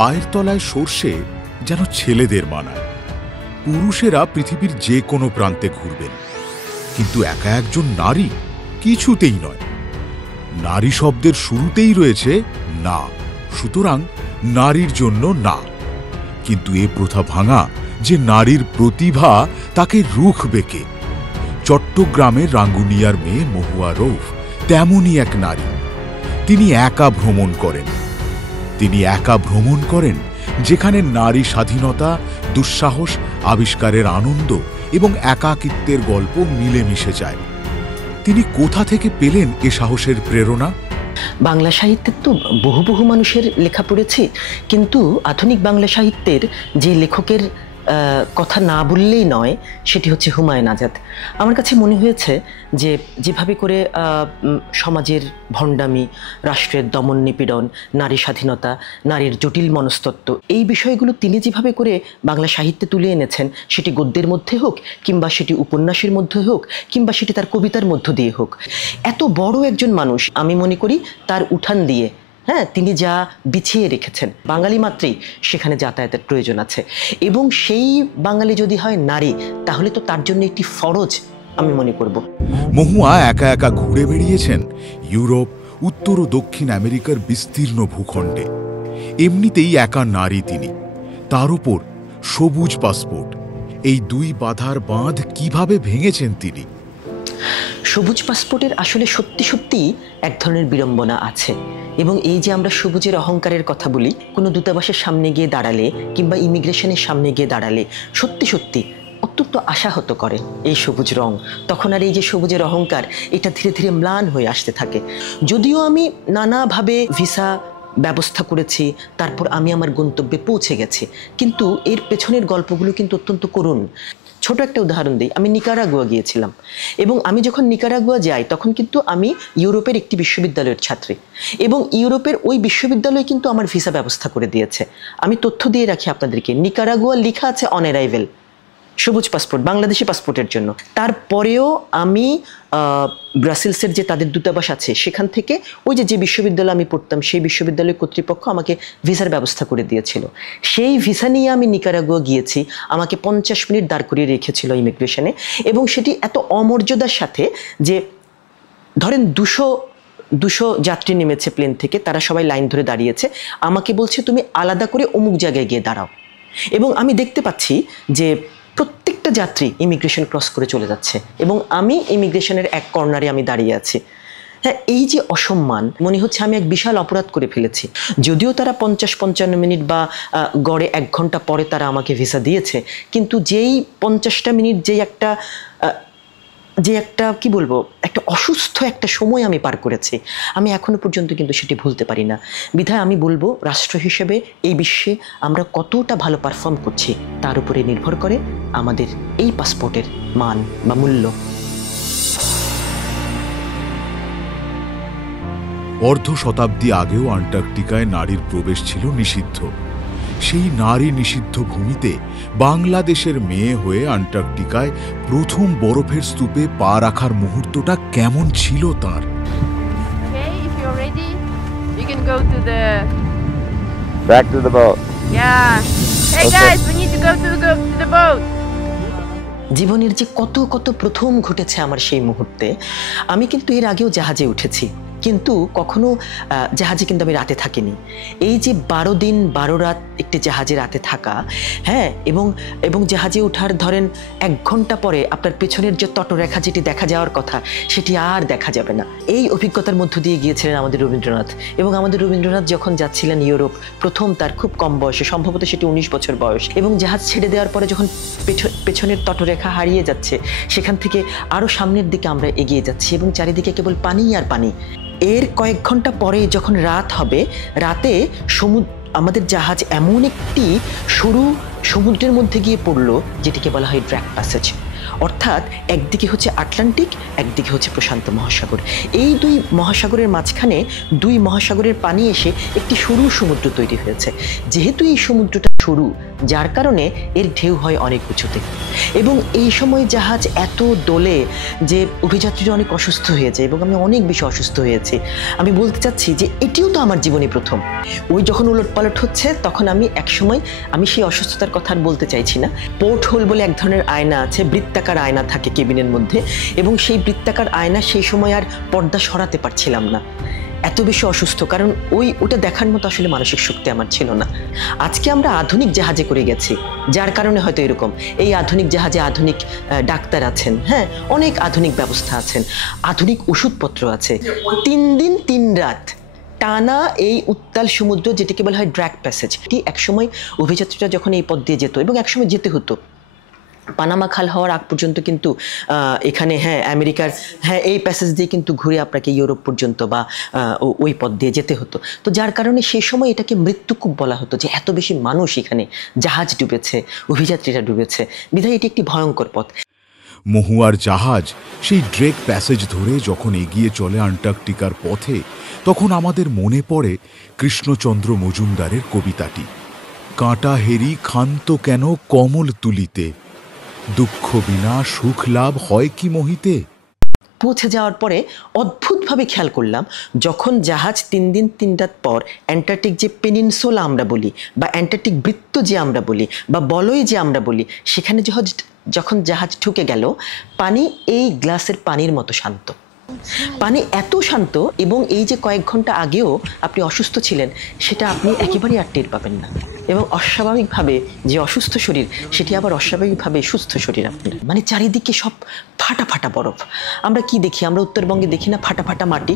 পায়ের তলায় সর্ষে যেন ছেলেদের মানায়। পুরুষেরা পৃথিবীর যে কোনো প্রান্তে ঘুরবেন, কিন্তু একা একজন নারী কিছুতেই নয়। নারী শব্দের শুরুতেই রয়েছে না, সুতরাং নারীর জন্য না। কিন্তু এ প্রথা ভাঙা যে নারীর প্রতিভা তাকে রুখ বেঁকে। চট্টগ্রামের রাঙ্গুনিয়ার মেয়ে মহুয়া রৌফ তেমনই এক নারী। তিনি একা ভ্রমণ করেন যেখানে নারী স্বাধীনতা, দুঃসাহস, আবিষ্কারের আনন্দ এবং একাকিত্বের গল্প মিলেমিশে যায়। তিনি কোথা থেকে পেলেন এ সাহসের প্রেরণা? বাংলা সাহিত্যের তো বহু বহু মানুষের লেখা পড়েছি, কিন্তু আধুনিক বাংলা সাহিত্যের যে লেখকের কথা না বললেই নয় সেটি হচ্ছে হুমায়ুন আজাদ। আমার কাছে মনে হয়েছে যে যেভাবে করে সমাজের ভণ্ডামি, রাষ্ট্রের দমন নিপীড়ন, নারী স্বাধীনতা, নারীর জটিল মনস্তত্ত্ব, এই বিষয়গুলো তিনি যেভাবে করে বাংলা সাহিত্যে তুলে এনেছেন, সেটি গদ্যের মধ্যে হোক, কিংবা সেটি উপন্যাসের মধ্যে হোক, কিংবা সেটি তার কবিতার মধ্য দিয়ে হোক, এত বড় একজন মানুষ, আমি মনে করি তার উঠান দিয়ে তিনি যা বিছিয়ে রেখেছেন, বাঙালি মাত্রেই সেখানে যাতায়াতের প্রয়োজন আছে। এবং সেই বাঙালি যদি হয় নারী, তাহলে তো তার জন্য একটি ফরজ আমি মনে করব। মহুয়া একা একা ঘুরে বেড়িয়েছেন ইউরোপ, উত্তর ও দক্ষিণ আমেরিকার বিস্তীর্ণ ভূখণ্ডে। এমনিতেই একা নারী তিনি, তার উপর সবুজ পাসপোর্ট। এই দুই বাধার বাঁধ কিভাবে ভেঙেছেন তিনি? সবুজ পাসপোর্টের আসলে সত্যি সত্যি এক ধরনের বিড়ম্বনা আছে। এবং এই যে আমরা সবুজের অহংকারের কথা বলি, কোনো দূতাবাসের সামনে গিয়ে দাঁড়ালে কিংবা ইমিগ্রেশনের সামনে গিয়ে দাঁড়ালে সত্যি সত্যি অত্যন্ত আশাহত করে এই সবুজ রং। তখন আর এই যে সবুজের অহংকার, এটা ধীরে ধীরে ম্লান হয়ে আসতে থাকে। যদিও আমি নানাভাবে ভিসা ব্যবস্থা করেছি, তারপর আমি আমার গন্তব্যে পৌঁছে গেছি, কিন্তু এর পেছনের গল্পগুলো কিন্তু অত্যন্ত করুণ। ছোট একটা উদাহরণ দিই, আমি নিকারাগুয়া গিয়েছিলাম, এবং আমি যখন নিকারাগুয়া যাই তখন কিন্তু আমি ইউরোপের একটি বিশ্ববিদ্যালয়ের ছাত্রী, এবং ইউরোপের ওই বিশ্ববিদ্যালয় কিন্তু আমার ভিসা ব্যবস্থা করে দিয়েছে। আমি তথ্য দিয়ে রাখি আপনাদেরকে, নিকারাগুয়া লেখা আছে অন অ্যারাইভেল, সবুজ পাসপোর্ট, বাংলাদেশি পাসপোর্টের জন্য। তারপরেও আমি ব্রাসেলসের যে তাদের দূতাবাস আছে সেখান থেকে ওই যে বিশ্ববিদ্যালয়ে আমি পড়তাম, সেই বিশ্ববিদ্যালয় কর্তৃপক্ষ আমাকে ভিসার ব্যবস্থা করে দিয়েছিল। সেই ভিসা নিয়ে আমি নিকারাগুয়া গিয়েছি। আমাকে 50 মিনিট দাঁড় করিয়ে রেখেছিল ইমিগ্রেশনে, এবং সেটি এত অমর্যাদার সাথে যে ধরেন 200 যাত্রী নেমেছে প্লেন থেকে, তারা সবাই লাইন ধরে দাঁড়িয়েছে, আমাকে বলছে তুমি আলাদা করে অমুক জায়গায় গিয়ে দাঁড়াও। এবং আমি দেখতে পাচ্ছি যে প্রত্যেকটা যাত্রী ইমিগ্রেশন ক্রস করে চলে যাচ্ছে, এবং আমি ইমিগ্রেশনের এক কর্নারে আমি দাঁড়িয়ে আছি। হ্যাঁ, এই যে অসম্মান, মনে হচ্ছে আমি এক বিশাল অপরাধ করে ফেলেছি। যদিও তারা 50-55 মিনিট বা গড়ে 1 ঘন্টা পরে তারা আমাকে ভিসা দিয়েছে, কিন্তু যেই 50টা মিনিট যে একটা কি বলবো, একটা অসুস্থ একটা সময় আমি পার করেছি, আমি এখনো পর্যন্ত কিন্তু সেটি ভুলতে পারি না। বিধায় আমি বলবো, রাষ্ট্র হিসেবে এই বিশ্বে আমরা কতটা ভালো পারফর্ম করছি তার উপরে নির্ভর করে আমাদের এই পাসপোর্টের মান বা মূল্য। অর্ধ শতাব্দী আগেও আন্টার্কটিকায় নারীর প্রবেশ ছিল নিষিদ্ধ। সেই নারী নিষিদ্ধ ভূমিতে বাংলাদেশের মেয়ে হয়ে আন্টার্কটিকায় প্রথম বরফের স্তূপে পা রাখার মুহূর্তটা কেমন ছিল তার? জীবনের যে কত কত প্রথম ঘটেছে আমার সেই মুহূর্তে। আমি কিন্তু এর আগেও জাহাজে উঠেছি, কিন্তু কখনো জাহাজে কিন্তু আমি রাতে থাকিনি। এই যে 12 দিন 12 রাত একটি জাহাজে রাতে থাকা, এবং জাহাজে ওঠার ধরেন 1 ঘন্টা পরে আপনার পেছনের যে তটরেখা যেটি দেখা যাওয়ার কথা সেটি আর দেখা যাবে না। এই অভিজ্ঞতার মধ্য দিয়ে গিয়েছিলেন আমাদের রবীন্দ্রনাথ। এবং আমাদের রবীন্দ্রনাথ যখন যাচ্ছিলেন ইউরোপ, প্রথম তার খুব কম বয়সে, সম্ভবত সেটি 19 বছর বয়স, এবং জাহাজ ছেড়ে দেওয়ার পরে যখন পেছনের তটরেখা হারিয়ে যাচ্ছে, সেখান থেকে আরও সামনের দিকে আমরা এগিয়ে যাচ্ছি, এবং চারিদিকে কেবল পানি আর পানি। এর কয়েক ঘন্টা পরে যখন রাত হবে, রাতে আমাদের জাহাজ এমন একটি সরু সমুদ্রের মধ্যে গিয়ে পড়লো যেটিকে বলা হয় ড্র্যাক প্যাসেজ। অর্থাৎ একদিকে হচ্ছে আটলান্টিক, একদিকে হচ্ছে প্রশান্ত মহাসাগর। এই 2 মহাসাগরের মাঝখানে 2 মহাসাগরের পানি এসে একটি সরু সমুদ্র তৈরি হয়েছে। যেহেতু এই সমুদ্রটা সরু, যার কারণে এর ঢেউ হয় অনেক উঁচুতে। এবং এই সময় জাহাজ এত দোলে যে অভিযাত্রীরা অনেক অসুস্থ হয়েছে এবং আমি অনেক বেশি অসুস্থ হয়েছি। আমি বলতে চাচ্ছি যে এটিও তো আমার জীবনে প্রথম। ওই যখন উলটপালট হচ্ছে তখন আমি সেই অসুস্থতার কথা আর বলতে চাইছি না। পোর্ট হোল বলে এক ধরনের আয়না আছে, বৃত্তাকার আয়না থাকে কেবিনের মধ্যে, এবং সেই বৃত্তাকার আয়না সেই সময় আর পর্দা সরাতে পারছিলাম না, এত বেশি অসুস্থ। কারণ ওটা দেখার মতো আসলে মানসিক শক্তি আমার ছিল না। আজকে আমরা আধুনিক জাহাজে করে গেছি, যার কারণে হয়তো এরকম। এই আধুনিক জাহাজে আধুনিক ডাক্তার আছেন, হ্যাঁ, অনেক আধুনিক ব্যবস্থা আছেন, আধুনিক ওষুধপত্র আছে। 3 দিন 3 রাত টানা এই উত্তাল সমুদ্র, যেটাকে বলা হয় ড্র্যাগ প্যাসেজ, এটি একসময় অভিযাত্রীরা যখন এই পথ দিয়ে যেত, এবং একসময় যেতে হতো পানামা খাল হওয়ার আগ পর্যন্ত, কিন্তু এখানে আমেরিকার এই প্যাসেজ দিয়ে কিন্তু ঘুরে আপনাকে ইউরোপ পর্যন্ত বা ওই পথ দিয়ে যেতে হতো। তো যার কারণে সেই সময় এটাকে মৃত্যুকূপ বলা হতো, যে এত বেশি মানুষ এখানে, জাহাজ ডুবেছে, অভিযাত্রীরা ডুবেছে, বিধায় এটি একটি ভয়ঙ্কর পথ। মহুয়ার জাহাজ সেই ড্রেক প্যাসেজ ধরে যখন এগিয়ে চলে আন্টার্কটিকার পথে, তখন আমাদের মনে পড়ে কৃষ্ণচন্দ্র মজুমদারের কবিতাটি, কাঁটা হেরি ক্ষান্ত কেন কমল তুলিতে, দুঃখ বিনা সুখ লাভ হয় কি মোহিতে। পৌঁছে যাওয়ার পরে অদ্ভুতভাবে খেয়াল করলাম, যখন জাহাজ 3 দিন 3 রাত পর অ্যান্টার্কটিক যে পেনিনসুলা আমরা বলি, বা অ্যান্টার্কটিক বৃত্ত যে আমরা বলি, বা বলয় যে আমরা বলি, সেখানে যখন জাহাজ ঢুকে গেল, পানি এই গ্লাসের পানির মতো শান্ত। পানি এত শান্ত, এবং এই যে কয়েক ঘন্টা আগেও আপনি অসুস্থ ছিলেন, সেটা আপনি একেবারেই আর টের পাবেন না। এবং অস্বাভাবিকভাবে যে অসুস্থ শরীর, সেটি আবার অস্বাভাবিকভাবে সুস্থ শরীর আপনার। মানে চারিদিকে সব ফাটা ফাটা বরফ। আমরা কি দেখি? আমরা উত্তরবঙ্গে দেখি না ফাটা ফাটা মাটি,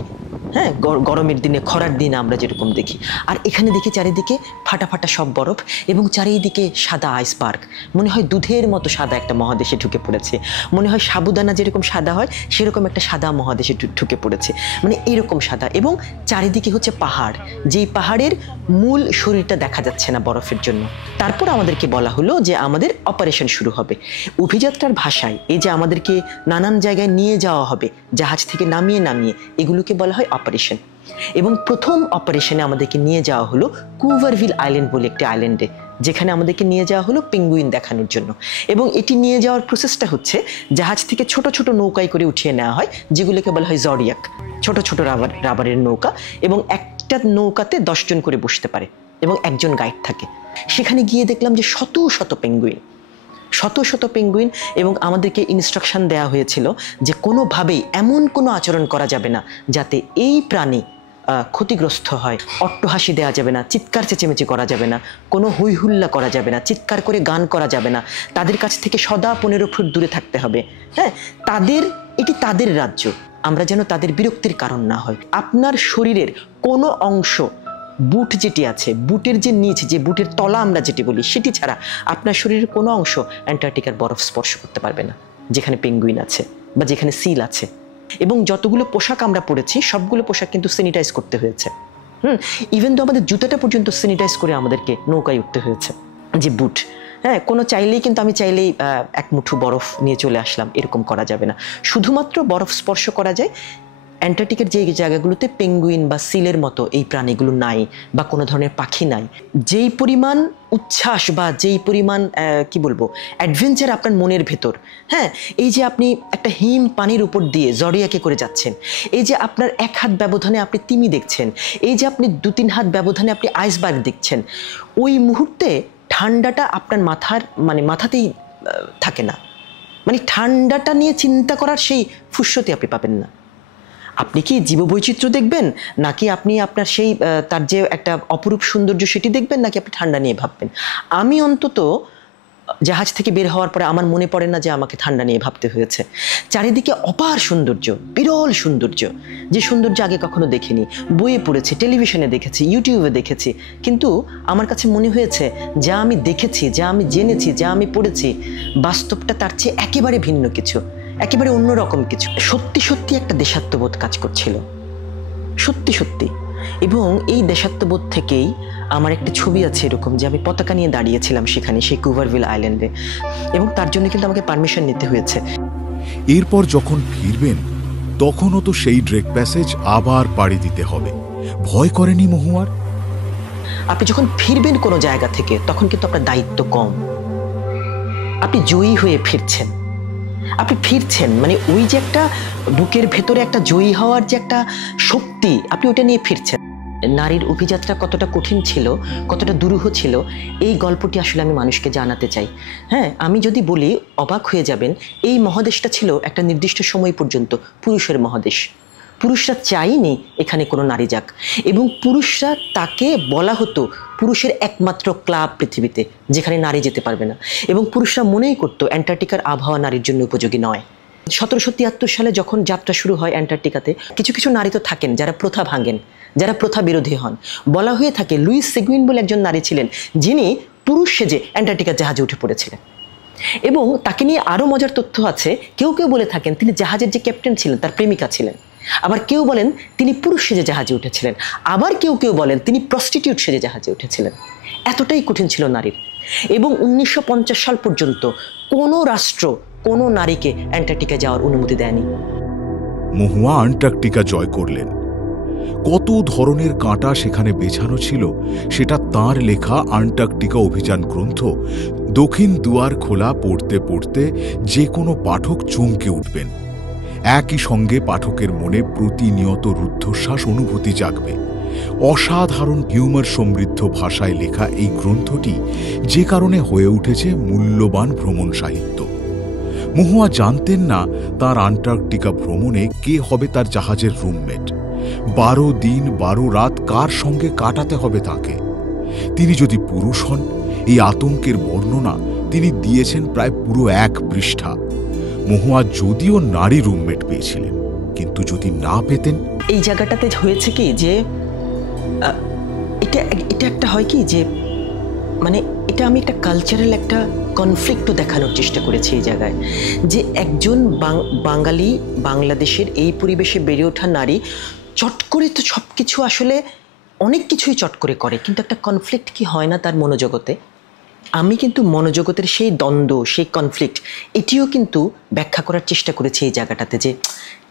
হ্যাঁ, গরমের দিনে, খরার দিনে আমরা যেরকম দেখি। আর এখানে দেখি চারিদিকে ফাটা ফাটা সব বরফ, এবং চারিদিকে সাদা আইসবার্গ। মনে হয় দুধের মতো সাদা একটা মহাদেশে ঢুকে পড়েছে। মনে হয় সাবুদানা যেরকম সাদা হয়, সেরকম একটা সাদা মহাদেশে ঢুকে পড়েছে, মানে এরকম সাদা। এবং চারিদিকে হচ্ছে পাহাড়, যেই পাহাড়ের মূল শরীরটা দেখা যাচ্ছে না বরফের জন্য। তারপর আমাদেরকে বলা হলো যে আমাদের অপারেশন শুরু হবে। অভিযাত্রার ভাষায় এই যে আমাদেরকে নানান জায়গায় নিয়ে যাওয়া হবে, জাহাজ থেকে নামিয়ে এগুলোকে বলা হয় অপারেশন। এবং প্রথম অপারেশনে আমাদেরকে নিয়ে যাওয়া হলো কুভারভিল আইল্যান্ড বলে একটি আইল্যান্ডে, যেখানে আমাদেরকে নিয়ে যাওয়া হলো পেঙ্গুইন দেখানোর জন্য। এবং এটি নিয়ে যাওয়ার প্রসেসটা হচ্ছে, জাহাজ থেকে ছোট ছোট নৌকায় করে উঠিয়ে নেওয়া হয়, যেগুলোকে বলা হয় জডিয়াক, ছোট ছোট রাবারের নৌকা। এবং একটা নৌকাতে 10 জন করে বসতে পারে, এবং একজন গাইড থাকে। সেখানে গিয়ে দেখলাম যে শত শত পেঙ্গুইন, শত শত পেঙ্গুইন। এবং আমাদেরকে ইনস্ট্রাকশন দেওয়া হয়েছিল যে কোনোভাবেই এমন কোনো আচরণ করা যাবে না যাতে এই প্রাণী ক্ষতিগ্রস্ত হয়। অট্টহাসি দেওয়া যাবে না, চিৎকার চেঁচেমেচি করা যাবে না, কোনো হুইহুল্লা করা যাবে না, চিৎকার করে গান করা যাবে না। তাদের কাছ থেকে সদা 15 ফুট দূরে থাকতে হবে। হ্যাঁ, এটি তাদের রাজ্য, আমরা যেন তাদের বিরক্তির কারণ না হয়। আপনার শরীরের কোনো অংশ, বুট যেটি আছে, বুটের যে নিচ, যে বুটের তলা আমরা যেটি বলি, সেটি ছাড়া আপনার শরীরের কোনো অংশ অ্যান্টার্কটিকার বরফ স্পর্শ করতে পারবে না, যেখানে পেঙ্গুইন আছে বা যেখানে সিল আছে। এবং যতগুলো পোশাক আমরা পরেছি, সবগুলো পোশাক কিন্তু স্যানিটাইজ করতে হয়েছে। ইভেন তো আমাদের জুতাটা পর্যন্ত স্যানিটাইজ করে আমাদেরকে নৌকায় উঠতে হয়েছে, যে বুট। হ্যাঁ, আমি চাইলেই 1 মুঠো বরফ নিয়ে চলে আসলাম, এরকম করা যাবে না। শুধুমাত্র বরফ স্পর্শ করা যায় অ্যান্টার্কটিকের যে জায়গাগুলোতে পেঙ্গুইন বা সিলের মতো এই প্রাণীগুলো নাই, বা কোনো ধরনের পাখি নাই। যেই পরিমাণ উচ্ছ্বাস বা যেই পরিমাণ কি বলবো, অ্যাডভেঞ্চার আপনার মনের ভেতর, হ্যাঁ, এই যে আপনি একটা হিম পানির উপর দিয়ে জডিয়াকে করে যাচ্ছেন, এই যে আপনার 1 হাত ব্যবধানে আপনি তিমি দেখছেন, এই যে আপনি 2-3 হাত ব্যবধানে আপনি আইসবার্গ দেখছেন, ওই মুহূর্তে ঠান্ডাটা আপনার মাথাতেই থাকে না। মানে ঠান্ডাটা নিয়ে চিন্তা করার সেই ফুরসতি আপনি পাবেন না। আপনি কি জীববৈচিত্র্য দেখবেন, নাকি আপনি আপনার সেই তার যে একটা অপরূপ সৌন্দর্য সেটি দেখবেন, নাকি আপনি ঠান্ডা নিয়ে ভাববেন? আমি অন্তত জাহাজ থেকে বের হওয়ার পরে আমার মনে পড়ে না যে আমাকে ঠান্ডা নিয়ে ভাবতে হয়েছে। চারিদিকে অপার সৌন্দর্য, বিরল সৌন্দর্য, যে সৌন্দর্য আগে কখনো দেখিনি। বইয়ে পড়েছি, টেলিভিশনে দেখেছি, ইউটিউবে দেখেছি, কিন্তু আমার কাছে মনে হয়েছে যা আমি দেখেছি, যা আমি জেনেছি, যা আমি পড়েছি, বাস্তবটা তার চেয়ে একেবারে ভিন্ন কিছু, একেবারে অন্যরকম কিছু। সত্যি সত্যি একটা দেশাত্মবোধ কাজ করছিল, সত্যি সত্যি। এবং এই দেশাত্মবোধ থেকেই আমার একটা ছবি আছে এরকম, যে আমি পতাকা নিয়ে দাঁড়িয়েছিলাম সেখানে, সেই কুভারভিল আইল্যান্ডে, এবং তার জন্য কিন্তু আমাকে পারমিশন নিতে হয়েছে। এরপর যখন ফিরবেন, তখনও তো সেই ড্রেক প্যাসেজ আবার পাড়ি দিতে হবে। ভয় করেনি মহুয়ার? আপনি যখন ফিরবেন কোনো জায়গা থেকে তখন কিন্তু আপনার দায়িত্ব কম, আপনি জয়ী হয়ে ফিরছেন। আপনি ফিরছেন মানে ওই যে একটা বুকের ভেতরে একটা জয়ী হওয়ার যে একটা শক্তি, আপনি ওটা নিয়ে ফিরছেন। নারীর অভিযাত্রা কতটা কঠিন ছিল, কতটা দুরূহ ছিল, এই গল্পটি আসলে আমি মানুষকে জানাতে চাই। হ্যাঁ, আমি যদি বলি অবাক হয়ে যাবেন, এই মহাদেশটা ছিল একটা নির্দিষ্ট সময় পর্যন্ত পুরুষের মহাদেশ। পুরুষরা চাইনি এখানে কোনো নারী যাক, এবং পুরুষরা তাকে বলা হতো পুরুষের একমাত্র ক্লাব পৃথিবীতে যেখানে নারী যেতে পারবে না, এবং পুরুষরা মনেই করতো অ্যান্টার্কটিকার আবহাওয়া নারীর জন্য উপযোগী নয়। 1773 সালে যখন যাত্রা শুরু হয় অ্যান্টার্কটিকাতে, কিছু কিছু নারী তো থাকেন যারা প্রথা ভাঙেন, যারা প্রথা বিরোধী হন। বলা হয়ে থাকে লুইস সেগুইন বলে একজন নারী ছিলেন যিনি পুরুষ সেজে অ্যান্টার্কটিকার জাহাজে উঠে পড়েছিলেন, এবং তাকে নিয়ে আরও মজার তথ্য আছে। কেউ কেউ বলে থাকেন তিনি জাহাজের যে ক্যাপ্টেন ছিলেন তার প্রেমিকা ছিলেন, আবার কেউ বলেন তিনি পুরুষ সেজে জাহাজে উঠেছিলেন, আবার কেউ কেউ বলেন তিনি প্রস্টিটিউট সেজে জাহাজে উঠেছিলেন। এতটাই কঠিন ছিল নারীর। এবং 1950 সাল পর্যন্ত কোনো রাষ্ট্র কোনো নারীকে অ্যান্টার্কটিকা যাওয়ার অনুমতি দেয়নি। মহুয়া অ্যান্টার্কটিকা জয় করলেন। কত ধরনের কাঁটা সেখানে বেছানো ছিল সেটা তাঁর লেখা অ্যান্টার্কটিকা অভিযান গ্রন্থ দক্ষিণ দুয়ার খোলা পড়তে পড়তে যে কোনো পাঠক চমকে উঠবেন। একই সঙ্গে পাঠকের মনে প্রতিনিয়ত রুদ্ধশ্বাস অনুভূতি জাগবে। অসাধারণ হিউমার সমৃদ্ধ ভাষায় লেখা এই গ্রন্থটি যে কারণে হয়ে উঠেছে মূল্যবান ভ্রমণ সাহিত্য। মহুয়া জানতেন না তার অ্যান্টার্কটিকা ভ্রমণে কে হবে তার জাহাজের রুমমেট। 12 দিন 12 রাত কার সঙ্গে কাটাতে হবে তাকে। তিনি যদি পুরুষ হন, এই আতঙ্কের বর্ণনা তিনি দিয়েছেন প্রায় পুরো 1 পৃষ্ঠা। মহুয়া যদিও নারী রুমমেট পেয়েছিলেন, কিন্তু যদি না পেতেন। এই জায়গাটাতে হয়েছে কি যে এটা একটা হয় কি যে মানে এটা আমি একটা কালচারাল একটা কনফ্লিক্টও দেখানোর চেষ্টা করেছি এই জায়গায়, যে একজন বাঙালি বাংলাদেশের এই পরিবেশে বেড়ে ওঠা নারী চট করে তো সব কিছু আসলে অনেক কিছুই চট করে করে, কিন্তু একটা কনফ্লিক্ট কি হয় না তার মনোজগতে। আমি কিন্তু মনোজগতের সেই দ্বন্দ্ব, সেই কনফ্লিক্ট, এটিও কিন্তু ব্যাখ্যা করার চেষ্টা করেছি এই জায়গাটাতে, যে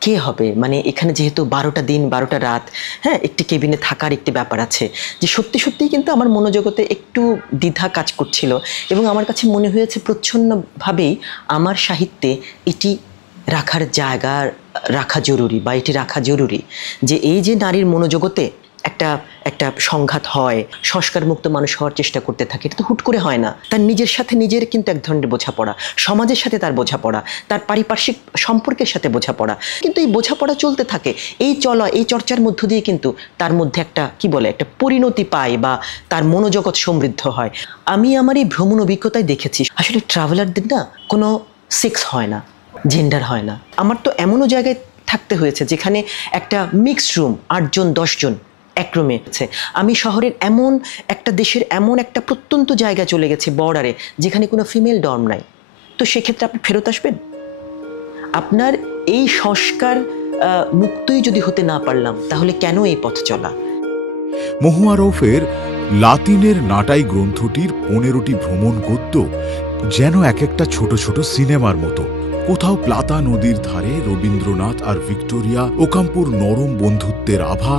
কে হবে, মানে এখানে যেহেতু 12টা দিন 12টা রাত, হ্যাঁ, একটি কেবিনে থাকার একটি ব্যাপার আছে, যে সত্যি সত্যিই কিন্তু আমার মনোজগতে একটু দ্বিধা কাজ করছিল, এবং আমার কাছে মনে হয়েছে প্রচ্ছন্নভাবেই আমার সাহিত্যে এটি রাখার জায়গা রাখা জরুরি, বা এটি রাখা জরুরি, যে এই যে নারীর মনোজগতে একটা একটা সংঘাত হয়, সংস্কার মুক্ত মানুষ হওয়ার চেষ্টা করতে থাকে, এটা তো হুট করে হয় না। তার নিজের সাথে নিজের কিন্তু এক ধরনের বোঝাপড়া, সমাজের সাথে তার বোঝাপড়া, তার পারিপার্শ্বিক সম্পর্কের সাথে বোঝাপড়া, কিন্তু এই বোঝাপড়া চলতে থাকে। এই চলা, এই চর্চার মধ্য দিয়ে কিন্তু তার মধ্যে একটা কি বলে একটা পরিণতি পায়, বা তার মনোজগৎ সমৃদ্ধ হয়। আমি আমার এই ভ্রমণ অভিজ্ঞতায় দেখেছি আসলে ট্রাভেলারদের না কোনো সেক্স হয় না, জেন্ডার হয় না। আমার তো এমনও জায়গায় থাকতে হয়েছে যেখানে একটা মিক্সড রুম, 8 জন 10 জন এক রুমে আছে। আমি শহরের এমন একটা দেশের এমন একটা প্রত্যন্ত জায়গা চলে গেছি বর্ডারে, যেখানে কোনো ফিমেল ডর্ম নাই। তো সেক্ষেত্রে আপনি ফেরত আসবেন? আপনার এই সংস্কার মুক্তই যদি হতে না পারলাম, তাহলে কেন এই পথ চলা? মহুয়া রৌফের লাতিনের নাটাই গ্রন্থটির 15টি ভ্রমণ গদ্য যেন এক একটা ছোট ছোট সিনেমার মতো। কোথাও প্লাতা নদীর ধারে রবীন্দ্রনাথ আর ভিক্টোরিয়া ওকাম্পোর নরম বন্ধুত্বের আভা,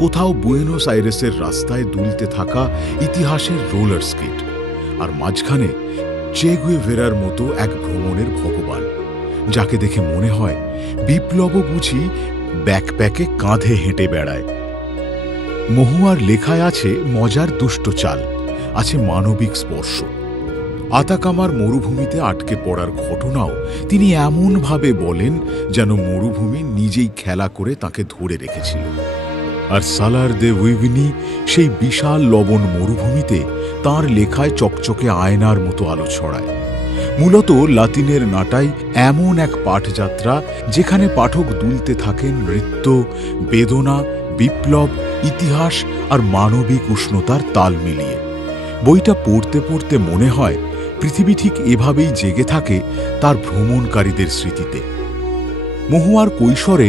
কোথাও বুয়েনোস আইরেসের রাস্তায় দুলতে থাকা ইতিহাসের রোলার স্কেট, আর মাঝখানে চে গুয়েভেরার মতো এক ভ্রমণের ভগবান, যাকে দেখে মনে হয় বিপ্লবও বুঝি ব্যাকপ্যাকে কাঁধে হেঁটে বেড়ায়। মহুয়ার লেখায় আছে মজার দুষ্ট চাল, আছে মানবিক স্পর্শ। আতাকামার মরুভূমিতে আটকে পড়ার ঘটনাও তিনি এমনভাবে বলেন যেন মরুভূমি নিজেই খেলা করে তাকে ধরে রেখেছিল। আর সালার দে উইভিনি সেই বিশাল লবণ মরুভূমিতে তাঁর লেখায় চকচকে আয়নার মতো আলো ছড়ায়। মূলত লাতিনের নাটাই এমন এক পাঠযাত্রা যেখানে পাঠক দুলতে থাকেন নৃত্য, বেদনা, বিপ্লব, ইতিহাস আর মানবিক উষ্ণতার তাল মিলিয়ে। বইটা পড়তে পড়তে মনে হয় পৃথিবী ঠিক এভাবেই জেগে থাকে তার ভ্রমণকারীদের স্মৃতিতে। মহুয়ার কৈশোরে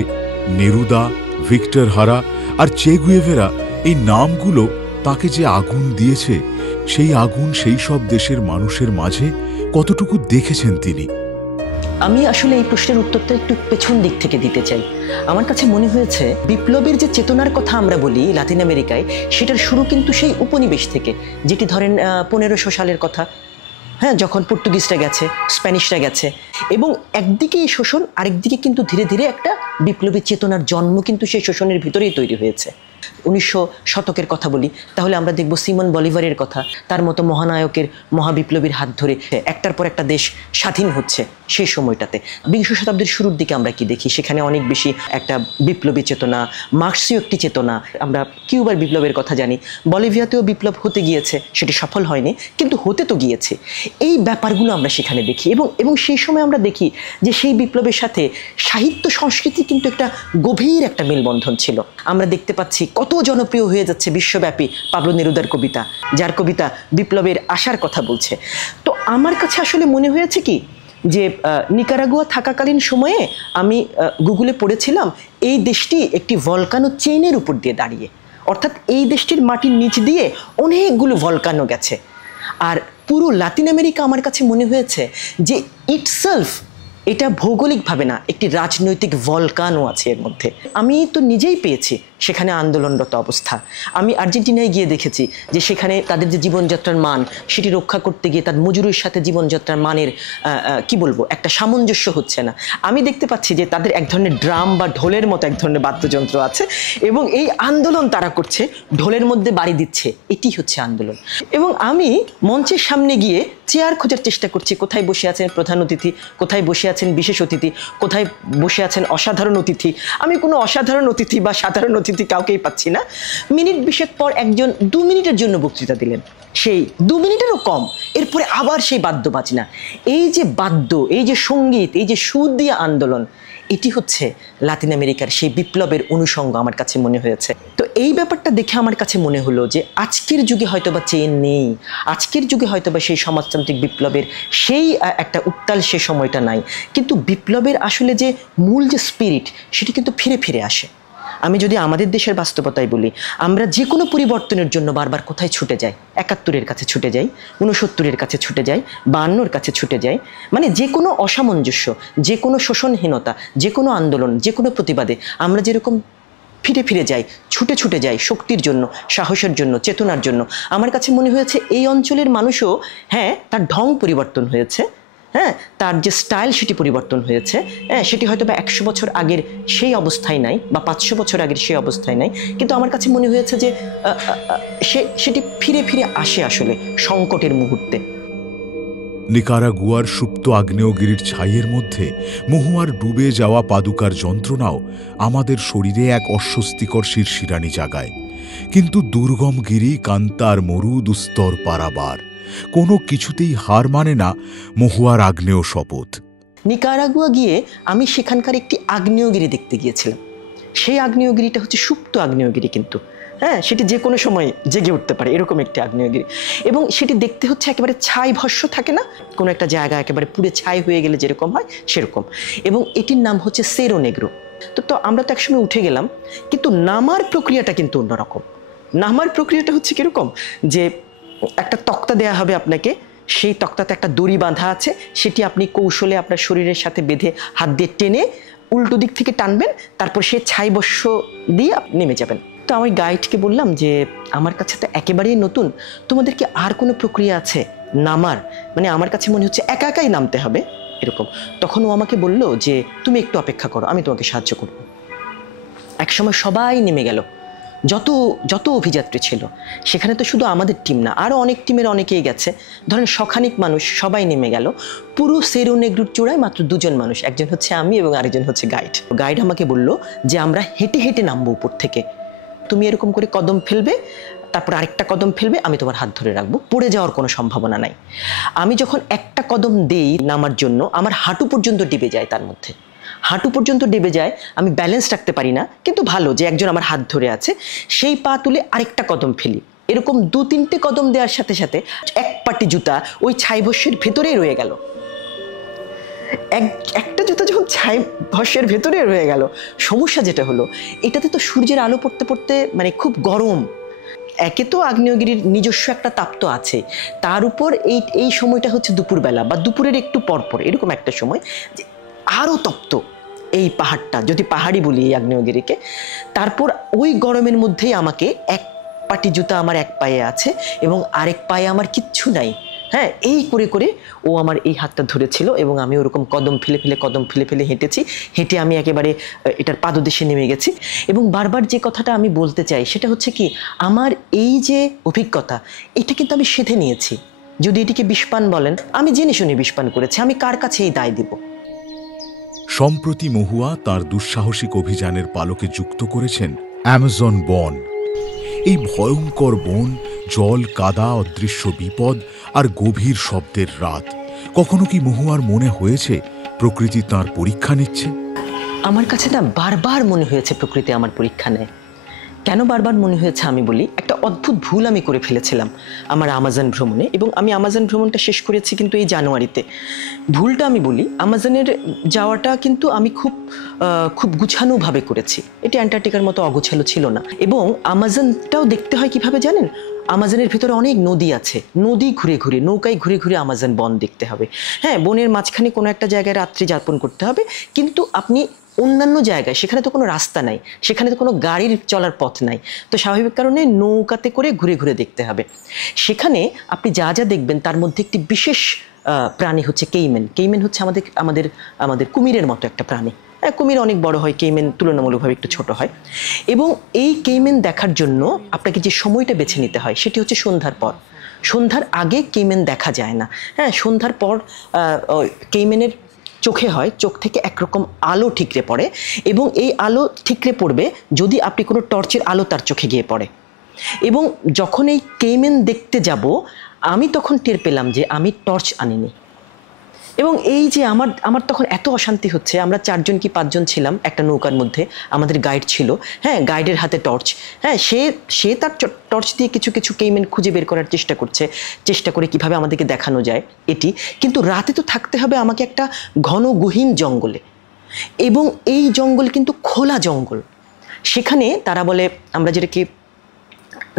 নেরুদা, ভিক্টর হারা আর চে গুয়েভেরা এই নামগুলো তাকে যে আগুন দিয়েছে, সেই আগুন সেই সব দেশের মানুষের মাঝে কতটুকু দেখেছেন তিনি। আমি আসলে এই প্রশ্নের উত্তরটা একটু পেছন দিক থেকে দিতে চাই। আমার কাছে মনে হয়েছে বিপ্লবের যে চেতনার কথা আমরা বলি লাতিন আমেরিকায়, সেটার শুরু কিন্তু সেই উপনিবেশ থেকে, যেটি ধরেন 1500 সালের কথা। হ্যাঁ, যখন পর্তুগিজরা গেছে, স্প্যানিশরা গেছে, এবং একদিকে এই শোষণ, আরেকদিকে কিন্তু ধীরে ধীরে একটা বিপ্লবী চেতনার জন্ম কিন্তু সেই শোষণের ভিতরেই তৈরি হয়েছে। 1900 শতকের কথা বলি, তাহলে আমরা দেখব সিমন বলিভারের কথা, তার মতো মহানায়কের, মহাবিপ্লবীর হাত ধরে একটার পর একটা দেশ স্বাধীন হচ্ছে সেই সময়টাতে। বিংশ শতাব্দীর শুরুর দিকে আমরা কি দেখি, সেখানে অনেক বেশি একটা বিপ্লবী চেতনা, মার্ক্সীয় একটি চেতনা। আমরা কিউবার বিপ্লবের কথা জানি, বলিভিয়াতেও বিপ্লব হতে গিয়েছে, সেটি সফল হয়নি, কিন্তু হতে তো গিয়েছে। এই ব্যাপারগুলো আমরা সেখানে দেখি, এবং সেই সময় আমরা দেখি যে সেই বিপ্লবের সাথে সাহিত্য সংস্কৃতি কিন্তু একটা গভীর একটা মেলবন্ধন ছিল। আমরা দেখতে পাচ্ছি কত জনপ্রিয় হয়ে যাচ্ছে বিশ্বব্যাপী পাবলো নেরুদার কবিতা, যার কবিতা বিপ্লবের আশার কথা বলছে। তো আমার কাছে আসলে মনে হয়েছে কি, যে নিকারাগুয়া থাকাকালীন সময়ে আমি গুগলে পড়েছিলাম এই দেশটি একটি ভলকানো চেইনের উপর দিয়ে দাঁড়িয়ে, অর্থাৎ এই দেশটির মাটির নিচ দিয়ে অনেকগুলো ভলকানো গেছে। আর পুরো লাতিন আমেরিকা আমার কাছে মনে হয়েছে যে ইটসেলফ, এটা ভৌগোলিকভাবে না, একটি রাজনৈতিক ভলকানো আছে এর মধ্যে। আমি তো নিজেই পেয়েছি সেখানে আন্দোলনরত অবস্থা। আমি আর্জেন্টিনায় গিয়ে দেখেছি যে সেখানে তাদের যে জীবনযাত্রার মান, সেটি রক্ষা করতে গিয়ে তার মজুরির সাথে জীবনযাত্রার মানের কি বলবো, একটা সামঞ্জস্য হচ্ছে না। আমি দেখতে পাচ্ছি যে তাদের এক ধরনের ড্রাম বা ঢোলের মতো এক ধরনের বাদ্যযন্ত্র আছে, এবং এই আন্দোলন তারা করছে, ঢোলের মধ্যে বাড়ি দিচ্ছে, এটি হচ্ছে আন্দোলন। এবং আমি মঞ্চের সামনে গিয়ে চেয়ার খোঁজার চেষ্টা করছি, কোথায় বসে আছেন প্রধান অতিথি, কোথায় বসে আছেন বিশেষ অতিথি, কোথায় বসে আছেন অসাধারণ অতিথি। আমি কোনো অসাধারণ অতিথি বা সাধারণ অতিথি কাউকেই পাচ্ছি না। মিনিট 20 পর একজন 2 মিনিটের জন্য বক্তৃতা দিলেন, সেই 2 মিনিটেরও কম, এরপরে আবার সেই বাদ্য বাজনা। এই যে বাদ্য, এই যে সঙ্গীত, এই যে সুর দিয়ে আন্দোলন, এটি হচ্ছে লাতিন আমেরিকার সেই বিপ্লবের অনুষঙ্গ আমার কাছে মনে হয়েছে। তো এই ব্যাপারটা দেখে আমার কাছে মনে হলো যে আজকের যুগে হয়তোবা চেন নেই, আজকের যুগে হয়তোবা সেই সমাজতান্ত্রিক বিপ্লবের সেই একটা উত্তাল সে সময়টা নাই, কিন্তু বিপ্লবের আসলে যে মূল যে স্পিরিট, সেটি কিন্তু ফিরে ফিরে আসে। আমি যদি আমাদের দেশের বাস্তবতায় বলি, আমরা যে কোনো পরিবর্তনের জন্য বারবার কোথায় ছুটে যাই, 71-এর কাছে ছুটে যাই, 69-এর কাছে ছুটে যাই, 52-এর কাছে ছুটে যাই। মানে যে কোনো অসামঞ্জস্য, যে কোনো শোষণহীনতা, যে কোনো আন্দোলন, যে কোনো প্রতিবাদে আমরা যেরকম ফিরে ফিরে যাই, ছুটে ছুটে যাই শক্তির জন্য, সাহসের জন্য, চেতনার জন্য, আমার কাছে মনে হয়েছে এই অঞ্চলের মানুষও, হ্যাঁ, তার ঢং পরিবর্তন হয়েছে, হ্যাঁ, তার যে স্টাইল সেটি পরিবর্তন হয়েছে, হ্যাঁ, সেটি হয়তো বা 100 বছর আগের সেই অবস্থায় নাই, বা 500 বছর আগের সেই অবস্থায় নাই, কিন্তু আমার কাছে মনে হয়েছে যে সেটি ফিরে ফিরে আসে আসলে সংকটের মুহূর্তে। নিকারাগুয়ার সুপ্ত আগ্নেয়গিরির ছাইয়ের মধ্যে মহুয়ার ডুবে যাওয়া পাদুকার যন্ত্রণাও আমাদের শরীরে এক অস্বস্তিকর শিরশিরানি জাগায়। কিন্তু দুর্গম গিরি, কান্তার মরু, দুস্তর পারাবার, কোনো কিছুতেই হার মানে না মহুয়ার আগ্নেয় শপথ। নিকারাগুয়া গিয়ে আমি সেখানকার একটি আগ্নেয়গিরি দেখতে গিয়েছিলাম। সেই আগ্নেয়গিরিটা হচ্ছে সুপ্ত আগ্নেয়গিরি, কিন্তু হ্যাঁ, সেটি যে কোনো সময় জেগে উঠতে পারে, এরকম একটি আগ্নেয়গিরি। এবং সেটি দেখতে হচ্ছে একেবারে ছাই ভস্য থাকে না, কোনো একটা জায়গা একেবারে পুড়ে ছাই হয়ে গেলে যেরকম হয় সেরকম। এবং এটির নাম হচ্ছে সেরো নেগ্রো। তো আমরা তো একসময় উঠে গেলাম, কিন্তু নামার প্রক্রিয়াটা কিন্তু অন্যরকম। নামার প্রক্রিয়াটা হচ্ছে কিরকম, যে একটা তক্তা দেয়া হবে আপনাকে, সেই তক্তাতে একটা দড়ি বাঁধা আছে, সেটি আপনি কৌশলে আপনার শরীরের সাথে বেঁধে হাত দিয়ে টেনে উল্টো দিক থেকে টানবেন, তারপর সে ছাই বস্য দিয়ে নেমে যাবেন। তো আমি গাইডকে বললাম যে আমার কাছে তো একেবারেই নতুন, তোমাদের কি আর কোনো প্রক্রিয়া আছে নামার? মানে আমার কাছে মনে হচ্ছে একা একাই নামতে হবে এরকম। তখন ও আমাকে বলল যে তুমি একটু অপেক্ষা করো, আমি তোমাকে সাহায্য করব। একসময় সবাই নেমে গেল, যত অভিযাত্রী ছিল সেখানে, তো শুধু আমাদের টিম না, আরও অনেক টিমের অনেকেই গেছে, ধরেন শখানিক মানুষ, সবাই নেমে গেল। পুরো সেরো নেগ্রোর চূড়ায় মাত্র 2 জন মানুষ, একজন হচ্ছে আমি এবং আরেকজন হচ্ছে গাইড আমাকে বলল যে আমরা হেঁটে হেঁটে নামবো উপর থেকে, তুমি এরকম করে কদম ফেলবে, তারপর আরেকটা কদম ফেলবে, আমি তোমার হাত ধরে রাখবো, পড়ে যাওয়ার কোনো সম্ভাবনা নাই। আমি যখন একটা কদম দেই নামার জন্য, আমার হাঁটু পর্যন্ত ডেবে যায়, তার মধ্যে হাঁটু পর্যন্ত ডেবে যায়, আমি ব্যালেন্স রাখতে পারি না, কিন্তু ভালো যে একজন আমার হাত ধরে আছে, সেই পা তুলে আরেকটা কদম ফেলি। এরকম 2-3টে কদম দেওয়ার সাথে সাথে এক পাটি জুতা ওই ছাই ভস্যের ভেতরেই রয়ে গেল। একটা জুতা যখন ছাই ভস্যের ভেতরে রয়ে গেল, সমস্যা যেটা হলো, এটাতে তো সূর্যের আলো পড়তে পড়তে মানে খুব গরম, একে তো আগ্নেয়গিরির নিজস্ব একটা তাপ তো আছে, তার উপর এই সময়টা হচ্ছে দুপুরবেলা বা দুপুরের একটু পরপর এরকম একটা সময় যে আরও তপ্ত এই পাহাড়টা, যদি পাহাড়ই বলি এই আগ্নেয়গিরিকে। তারপর ওই গরমের মধ্যেই আমাকে এক পাটি জুতা আমার এক পায়ে আছে এবং আরেক পায়ে আমার কিচ্ছু নাই। হ্যাঁ, এই করে করে ও আমার এই হাতটা ধরেছিল এবং আমি ওরকম কদম ফেলে ফেলে হেঁটেছি। হেঁটে আমি একেবারে এটার পাদদেশে নেমে গেছি। এবং বারবার যে কথাটা আমি বলতে চাই সেটা হচ্ছে কি, আমার এই যে অভিজ্ঞতা এটা কিন্তু আমি সেধে নিয়েছি। যদি এটিকে বিষপান বলেন, আমি জেনে শুনে বিষপান করেছি, আমি কার কাছে এই দায় দিব? সম্প্রতি মহুয়া তার দুঃসাহসিক অভিযানের পালকে যুক্ত করেছেন অ্যামাজন বন। এই ভয়ঙ্কর বন, জল, কাদা, অদৃশ্য বিপদ আর গভীর শব্দের রাত। কখনো কি মহুয়ার মনে হয়েছে প্রকৃতি তার পরীক্ষা নিচ্ছে? আমার কাছে না বারবার মনে হয়েছে প্রকৃতি আমার পরীক্ষা নেয়। কেন বারবার মনে হয়েছে আমি বলি, একটা অদ্ভুত ভুল আমি করে ফেলেছিলাম আমার আমাজন ভ্রমণে, এবং আমি আমাজন ভ্রমণটা শেষ করেছি কিন্তু এই জানুয়ারিতে। ভুলটা আমি বলি, আমাজনের যাওয়াটা কিন্তু আমি খুব গুছানোভাবে করেছি। এটি অ্যান্টার্কটিকার মতো অগোছালো ছিল না। এবং আমাজনটাও দেখতে হয় কিভাবে জানেন? আমাজনের ভিতরে অনেক নদী আছে, নদী ঘুরে ঘুরে, নৌকায় ঘুরে ঘুরে আমাজন বন দেখতে হবে। হ্যাঁ, বনের মাঝখানে কোনো একটা জায়গায় রাত্রি যাপন করতে হবে, কিন্তু আপনি অন্যান্য জায়গায় সেখানে তো কোনো রাস্তা নাই, সেখানে তো কোনো গাড়ির চলার পথ নাই, তো স্বাভাবিক কারণে নৌকাতে করে ঘুরে ঘুরে দেখতে হবে। সেখানে আপনি যা যা দেখবেন তার মধ্যে একটি বিশেষ প্রাণী হচ্ছে কেইমেন। কেইমেন হচ্ছে আমাদের আমাদের আমাদের কুমিরের মতো একটা প্রাণী। কুমির অনেক বড় হয়, কেইমেন তুলনামূলকভাবে একটু ছোট হয়। এবং এই কেইমেন দেখার জন্য আপনাকে যে সময়টা বেছে নিতে হয় সেটি হচ্ছে সন্ধ্যার পর। সন্ধ্যার আগে কেইমেন দেখা যায় না। হ্যাঁ, সন্ধ্যার পর কেইমেনের চোখে হয়, চোখ থেকে একরকম আলো ঠিকরে পড়ে, এবং এই আলো ঠিকরে পড়বে যদি আপনি কোনো টর্চের আলো তার চোখে গিয়ে পড়ে। এবং যখন এই কেইমেন দেখতে যাব, আমি তখন টের পেলাম যে আমি টর্চ আনিনি। এবং এই যে আমার তখন এত অশান্তি হচ্ছে। আমরা 4 জন কি 5 জন ছিলাম একটা নৌকার মধ্যে, আমাদের গাইড ছিল। হ্যাঁ, গাইডের হাতে টর্চ। হ্যাঁ, সে তার টর্চ দিয়ে কিছু কিছু কেইমেন খুঁজে বের করার চেষ্টা করে কিভাবে আমাদেরকে দেখানো যায় এটি। কিন্তু রাতে তো থাকতে হবে আমাকে একটা ঘন গহীন জঙ্গলে, এবং এই জঙ্গল কিন্তু খোলা জঙ্গল। সেখানে তারা বলে, আমরা যেটাকে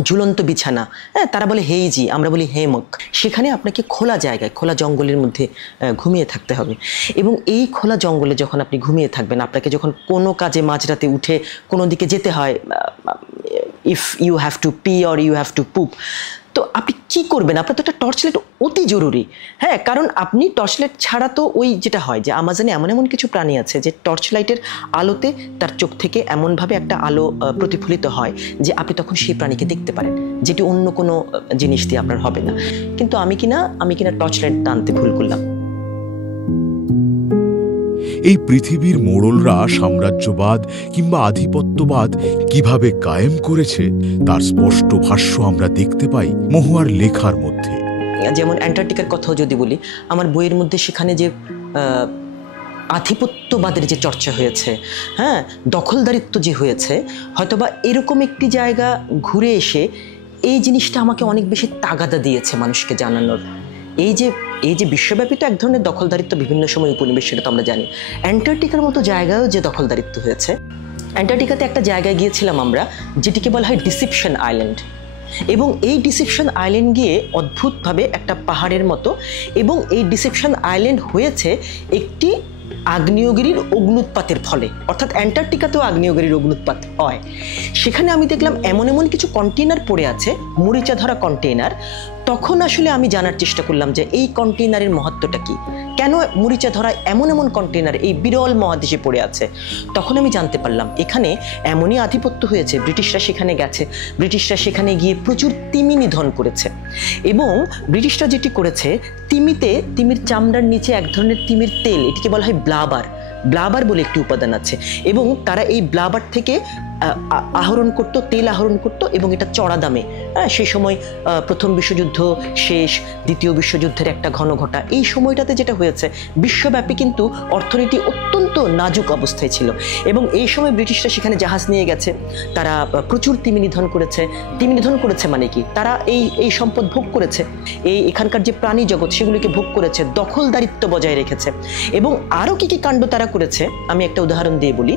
ঝুলন্ত বিছানা, হ্যাঁ তারা বলে হেইজি, আমরা বলি হেমক। সেখানে আপনাকে খোলা জায়গায়, খোলা জঙ্গলের মধ্যে ঘুমিয়ে থাকতে হবে। এবং এই খোলা জঙ্গলে যখন আপনি ঘুমিয়ে থাকবেন, আপনাকে যখন কোনো কাজে মাঝরাতে উঠে কোনো দিকে যেতে হয়, if you have to pee or you have to poop, তো আপনি কি করবেন? আপনার তো একটা টর্চ লাইট অতি জরুরি। হ্যাঁ, কারণ আপনি টর্চ লাইট ছাড়া তো ওই যেটা হয় যে আমাজনে এমন কিছু প্রাণী আছে যে টর্চ লাইটের আলোতে তার চোখ থেকে এমনভাবে একটা আলো প্রতিফলিত হয় যে আপনি তখন সেই প্রাণীকে দেখতে পারেন, যেটি অন্য কোনো জিনিস দিয়ে আপনার হবে না। কিন্তু আমি কিনা টর্চ লাইট টানতে ভুল করলাম। এই পৃথিবীর মোড়লরা সাম্রাজ্যবাদ কিংবা আধিপত্যবাদ কিভাবে কায়েম করেছে তার স্পষ্ট ভাষ্য আমরা দেখতে পাই মহুয়ার লেখার মধ্যে। যেমন অ্যান্টার্কটিকার কথাও যদি বলি, আমার বইয়ের মধ্যে সেখানে যে আধিপত্যবাদের যে চর্চা হয়েছে, হ্যাঁ দখলদারিত্ব যে হয়েছে, হয়তোবা এরকম একটি জায়গা ঘুরে এসে এই জিনিসটা আমাকে অনেক বেশি তাগাদা দিয়েছে মানুষকে জানানোর। এই যে বিশ্বব্যাপী তো এক ধরনের দখলদারিত্ব বিভিন্ন সময় উপনিবেশ, সেটা তো আমরা জানি। অ্যান্টার্কটিকার মতো জায়গায়ও যে দখলদারিত্ব হয়েছে। অ্যান্টার্কটিকাতে একটা জায়গায় গিয়েছিলাম আমরা, যেটিকে বলা হয় ডিসেপশন আইল্যান্ড। এবং এই ডিসেপশন আইল্যান্ড গিয়ে অদ্ভুতভাবে একটা পাহাড়ের মতো, এবং এই ডিসেপশন আইল্যান্ড হয়েছে একটি আগ্নেয়গিরির অগ্নুৎপাতের ফলে, অর্থাৎ অ্যান্টার্কটিকাতেও আগ্নেয়গিরির অগ্নুৎপাত হয়। সেখানে আমি দেখলাম এমন কিছু কন্টেইনার পড়ে আছে, মরিচা ধরা কন্টেইনার। তখন আসলে আমি জানার চেষ্টা করলাম যে এই কন্টেইনারের মহত্বটা কি, কেন মরিচা ধরা এমন কন্টেইনার এই বিরল মহাদেশে পড়ে আছে। তখন আমি জানতে পারলাম এখানে এমনই আধিপত্য হয়েছে, ব্রিটিশরা সেখানে গেছে, ব্রিটিশরা সেখানে গিয়ে প্রচুর তিমি নিধন করেছে। এবং ব্রিটিশরা যেটি করেছে, তিমির চামড়ার নিচে এক ধরনের তিমির তেল, এটিকে বলা হয় ব্লাবার বলে একটি উপাদান আছে, এবং তারা এই ব্লাবার থেকে তেল আহরণ করতো এবং এটা চড়া দামে, সেই সময় প্রথম বিশ্বযুদ্ধ শেষ, দ্বিতীয় বিশ্বযুদ্ধের একটা ঘটা, এই সময়টাতে যেটা হয়েছে বিশ্বব্যাপী কিন্তু অর্থনীতি অত্যন্ত নাজুক অবস্থায় ছিল। এবং এই সময় ব্রিটিশরা সেখানে জাহাজ নিয়ে গেছে, তারা প্রচুর তিমি নিধন করেছে মানে কি, তারা এই সম্পদ ভোগ করেছে, এখানকার যে প্রাণী জগৎ সেগুলিকে ভোগ করেছে, দখলদারিত্ব বজায় রেখেছে। এবং আরও কি কাণ্ড তারা করেছে, আমি একটা উদাহরণ দিয়ে বলি।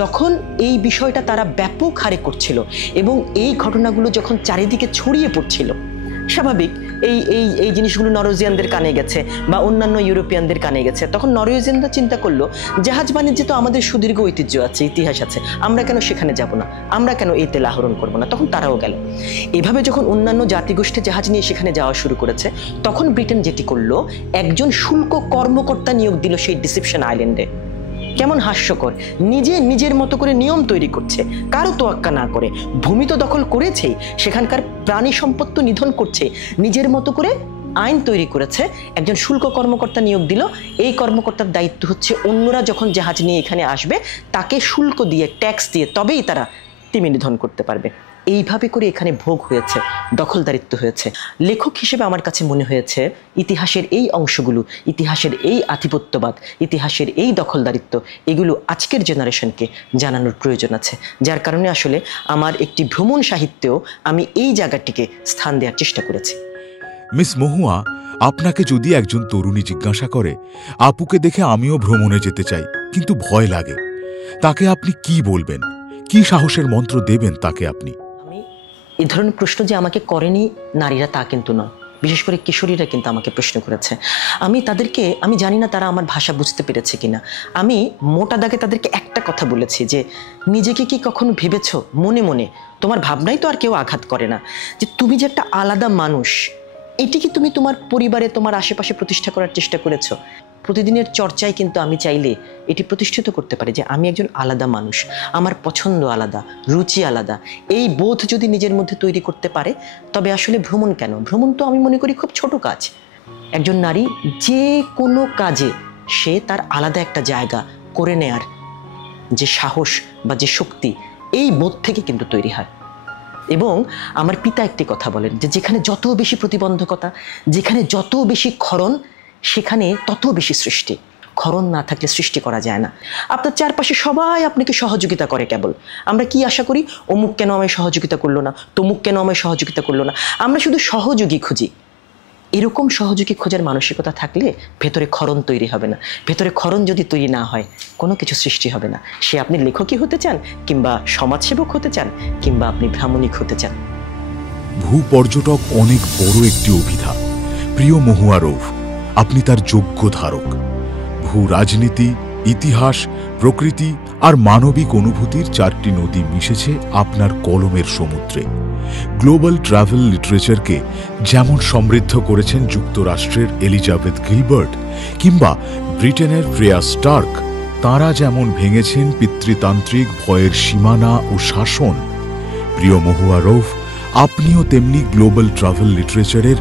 যখন এই বিষয়টা তারা তারা ব্যাপক হারে করছিল এবং এই ঘটনাগুলো যখন চারিদিকে ছড়িয়ে পড়ছিল, স্বাভাবিক এই এই এই জিনিসগুলো নরওয়েজিয়ানদের কানে গেছে বা অন্যান্য ইউরোপিয়ানদের কানে গেছে, তখন নরওয়েজিয়ানরা চিন্তা করলো জাহাজ বাণিজ্যে তো আমাদের সুদীর্ঘ ঐতিহ্য আছে, ইতিহাস আছে, আমরা কেন সেখানে যাব না, আমরা কেন এই তেল আহরণ করবো না, তখন তারাও গেল। এভাবে যখন অন্যান্য জাতিগোষ্ঠী জাহাজ নিয়ে সেখানে যাওয়া শুরু করেছে, তখন ব্রিটেন যেটি করলো, একজন শুল্ক কর্মকর্তা নিয়োগ দিল সেই ডিসেপশন আইল্যান্ডে। কেমন হাস্যকর, নিজে নিজের মতো করে নিয়ম তৈরি করছে, কারো তোয়াক্কা না করে। ভূমি তো দখল করেছেই, সেখানকার প্রাণী সম্পদ তো নিধন করছে, নিজের মতো করে আইন তৈরি করেছে, একজন শুল্ক কর্মকর্তা নিয়োগ দিল। এই কর্মকর্তার দায়িত্ব হচ্ছে অন্যরা যখন জাহাজ নিয়ে এখানে আসবে তাকে শুল্ক দিয়ে, ট্যাক্স দিয়ে তবেই তারা তিমি নিধন করতে পারবে। এইভাবে করে এখানে ভোগ হয়েছে, দখলদারিত্ব হয়েছে। লেখক হিসেবে আমার কাছে মনে হয়েছে ইতিহাসের এই অংশগুলো, ইতিহাসের এই আধিপত্যবাদ, ইতিহাসের এই দখলদারিত্ব, এগুলো আজকের জেনারেশনকে জানানোর প্রয়োজন আছে। যার কারণে আসলে আমার একটি ভ্রমণ সাহিত্যেও আমি এই জায়গাটিকে স্থান দেওয়ার চেষ্টা করেছি। মিস মহুয়া, আপনাকে যদি একজন তরুণী জিজ্ঞাসা করে আপুকে দেখে আমিও ভ্রমণে যেতে চাই কিন্তু ভয় লাগে, তাকে আপনি কি বলবেন? কি সাহসের মন্ত্র দেবেন তাকে আপনি? এই ধরনের প্রশ্ন যে আমাকে করেনি নারীরা তা কিন্তু নয়, বিশেষ করে কিশোরীরা কিন্তু আমাকে প্রশ্ন করেছে। আমি জানি না তারা আমার ভাষা বুঝতে পেরেছে কিনা। আমি মোটা দাগে তাদেরকে একটা কথা বলেছি যে নিজেকে কি কখনো ভেবেছো মনে মনে, তোমার ভাবনাই তো আর কেউ আঘাত করে না, যে তুমি যে একটা আলাদা মানুষ, এটি কি তুমি তোমার পরিবারে, তোমার আশেপাশে প্রতিষ্ঠা করার চেষ্টা করেছো? প্রতিদিনের চর্চায় কিন্তু আমি চাইলে এটি প্রতিষ্ঠিত করতে পারি যে আমি একজন আলাদা মানুষ, আমার পছন্দ আলাদা, রুচি আলাদা। এই বোধ যদি নিজের মধ্যে তৈরি করতে পারে, তবে আসলে ভ্রমণ কেন? ভ্রমণ তো আমি মনে করি খুব ছোট কাজ। একজন নারী যে কোনো কাজে সে তার আলাদা একটা জায়গা করে নেয়ার যে সাহস বা যে শক্তি, এই বোধ থেকে কিন্তু তৈরি হয়। এবং আমার পিতা একটি কথা বলেন যে যেখানে যত বেশি প্রতিবন্ধকতা, যেখানে যত বেশি ক্ষরণ, সেখানে তত বেশি সৃষ্টি। ক্ষরণ না থাকলে সৃষ্টি করা যায় না। আপনার চারপাশে সবাই আপনাকে সহযোগিতা করে, কেবল আমরা কি আশা করি, অমুক কেন আমায় সহযোগিতা করলো না, তমুক কেন আমায় সহযোগিতা করলো না। আমরা শুধু সহযোগী খুঁজি। এরকম সহযোগী খোঁজার মানসিকতা থাকলে ভেতরে ক্ষরণ তৈরি হবে না। ভেতরে ক্ষরণ যদি তৈরি না হয়, কোনো কিছু সৃষ্টি হবে না। সে আপনি লেখকই হতে চান, কিংবা সমাজসেবক হতে চান, কিংবা আপনি ভ্রামণিক হতে চান। ভূপর্যটক অনেক বড় একটি অভিধা। প্রিয় মহুয়া রৌফ, আপনি তার যোগ্য ধারক। ভূ রাজনীতি, ইতিহাস, প্রকৃতি আর মানবিক অনুভূতির চারটি নদী মিশেছে আপনার কলমের সমুদ্রে। গ্লোবাল ট্রাভেল লিটারেচারকে যেমন সমৃদ্ধ করেছেন যুক্তরাষ্ট্রের এলিজাবেথ গিলবার্ট কিংবা ব্রিটেনের ফ্রেয়া স্টার্ক, তাঁরা যেমন ভেঙেছেন পিতৃতান্ত্রিক ভয়ের সীমানা ও শাসন, প্রিয় মহুয়া রৌফ, আপনিও তেমনি গ্লোবাল ট্রাভেল লিটারেচারের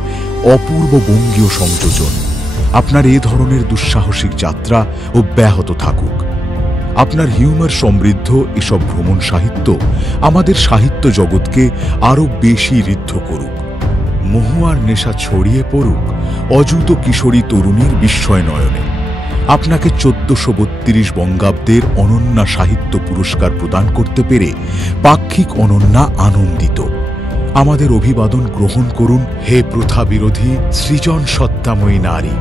অপূর্ব বঙ্গীয় সংযোজন। আপনার এ ধরনের দুঃসাহসিক যাত্রা অব্যাহত থাকুক। আপনার হিউমার সমৃদ্ধ এসব ভ্রমণ সাহিত্য আমাদের সাহিত্য জগৎকে আরও বেশি ঋদ্ধ করুক। মহুয়ার নেশা ছড়িয়ে পড়ুক অযুত কিশোরী তরুণীর বিস্ময় নয়নে। আপনাকে 1432 বঙ্গাব্দের অনন্যা সাহিত্য পুরস্কার প্রদান করতে পেরে পাক্ষিক অনন্যা আনন্দিত। আমাদের অভিবাদন গ্রহণ করুন হে প্রথা বিরোধী সৃজন সত্তাময়ী নারী।